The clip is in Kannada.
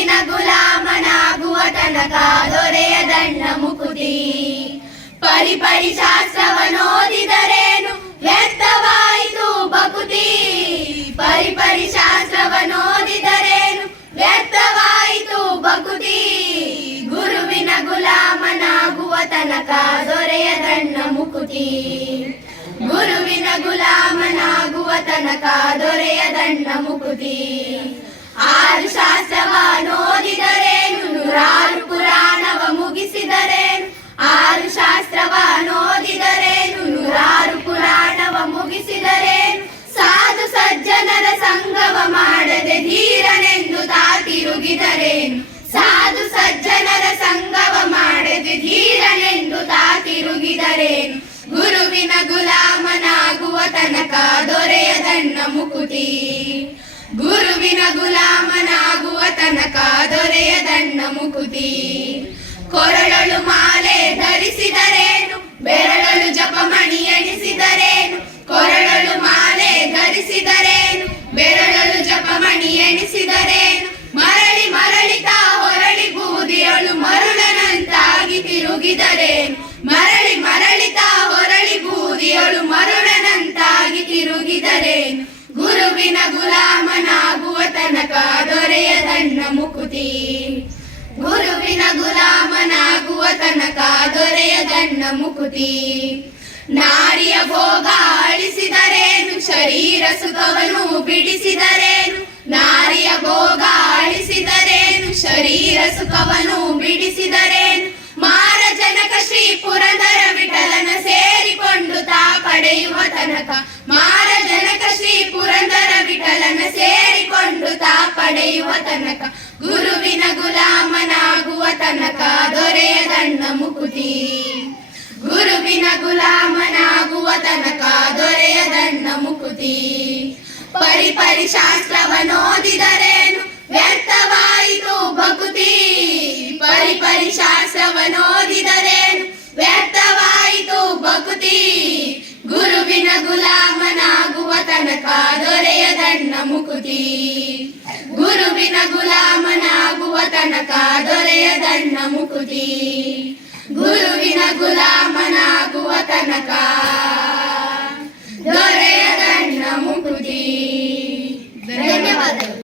ಗುರುವಿನ ಗುಲಾಮನಾಗುವ ತನಕ ದೊರೆಯದಣ್ಣ ಮುಕುತಿ. ಪರಿಪರಿ ಶಾಸ್ತ್ರವನೋದಿದರೇನು ವ್ಯರ್ಥವಾಯಿತು ಭಕುತಿ. ಪರಿಪರಿ ಶಾಸ್ತ್ರವನೋದಿದರೇನು ವ್ಯರ್ಥವಾಯಿತು ಭಕುತಿ. ಗುರುವಿನ ಗುಲಾಮನಾಗುವ ತನಕ ದೊರೆಯದಣ್ಣ ಮುಕುತಿ. ಗುರುವಿನ ಗುಲಾಮನಾಗುವ ತನಕ ದೊರೆಯದಣ್ಣ ಮುಕುತಿ. ಆರು ಶಾಸ್ತ್ರವನೋದಿದರೇನು ನೂರಾರು ಪುರಾಣವ ಮುಗಿಸಿದರೇನು. ಆರು ಶಾಸ್ತ್ರವನೋದಿದರೇನು ನೂರಾರು ಪುರಾಣವ ಮುಗಿಸಿದರೇನು. ಸಾಧು ಸಜ್ಜನರ ಸಂಗವ ಮಾಡದೆ ಧೀರನೆಂದು ತಾತಿರುಗಿದರೇನು. ಸಾಧು ಸಜ್ಜನರ ಸಂಗವ ಮಾಡದೆ ಧೀರನೆಂದು ತಾತಿರುಗಿದರೇನು. ಗುರುವಿನ ಗುಲಾಮನಾಗುವ ತನಕ ದೊರೆಯದಣ್ಣ ಮುಕುತಿ. ಗುರುವಿನ ಗುಲಾಮನಾಗುವ ತನಕ ದೊರೆಯದಣ್ಣ ಮುಕುತಿ. ಕೊರಳಲು ಮಾಲೆ ಧರಿಸಿದರೇನು ಬೆರಳಲು ಜಪಮಣಿ ಎಣಿಸಿದರೇನು. ಕೊರಳಲು ಮಾಲೆ ಧರಿಸಿದರೇನು ಬೆರಳಲು ಜಪಮಣಿ ಎಣಿಸಿದರೇನು. ಮರಳಿ ಮರಳಿತ ಹೊರಳಿ ಬೂದಿಯಳು ಮರುಳನಂತಾಗಿ ತಿರುಗಿದರೇನು. ಮರಳಿ ಮರಳಿತ ಹೊರಳಿ ಬೂದಿಯಳು ಮರುಳನಂತಾಗಿ ತಿರುಗಿದರೇನು. ಗುರುವಿನ ಗುಲಾಮನಾಗುವ ತನಕ ದೊರೆಯದಣ್ಣ ಮುಕುತಿ. ಗುರುವಿನ ಗುಲಾಮನಾಗುವ ತನಕ ದೊರೆಯದಣ್ಣ ಮುಕುತಿ. ನಾರಿಯ ಭೋಗ ಅಳಿಸಿದರೇನು ಶರೀರ ಸುಖವನ್ನು ಬಿಡಿಸಿದರೇನು. ನಾರಿಯ ಭೋಗ ಅಳಿಸಿದರೇನು ಶರೀರ ಸುಖವನ್ನು ಬಿಡಿಸಿದರೇನು. ಮಾರ ಜನಕ ಶ್ರೀ ಪುರಂದರ ವಿಠಲನ ಸೇರಿಕೊಂಡು ತಾ ಪಡೆಯುವ ತನಕ. ಮಾರ ಜನಕ ಶ್ರೀ ಪುರಂದರ ವಿಠಲನ ಸೇರಿಕೊಂಡು ತಾ ಪಡೆಯುವ ತನಕ. ಗುರುವಿನ ಗುಲಾಮನಾಗುವ ತನಕ ದೊರೆಯದಣ್ಣ ಮುಕುತಿ. ಗುರುವಿನ ಗುಲಾಮನಾಗುವ ತನಕ ದೊರೆಯದಣ್ಣ ಮುಕುತಿ. ಪರಿಪರಿ ಶಾಸ್ತ್ರವನೋದಿದರೇನು ವ್ಯರ್ಥವಾಯಿತು ಭಕುತಿ. ಪರಿಪರಿ ಶಾಸ್ತ್ರವನೋದಿದರೇನು ವ್ಯರ್ಥವಾಯಿತು ಭಕುತಿ. ಗುರುವಿನ ಗುಲಾಮನಾಗುವ ತನಕ ದೊರೆಯದಣ್ಣ ಮುಕುತಿ. ಗುರುವಿನ ಗುಲಾಮನಾಗುವ ತನಕ ದೊರೆಯದಣ್ಣ ಮುಕುತಿ. ಗುರುವಿನ ಗುಲಾಮನಾಗುವ ತನಕ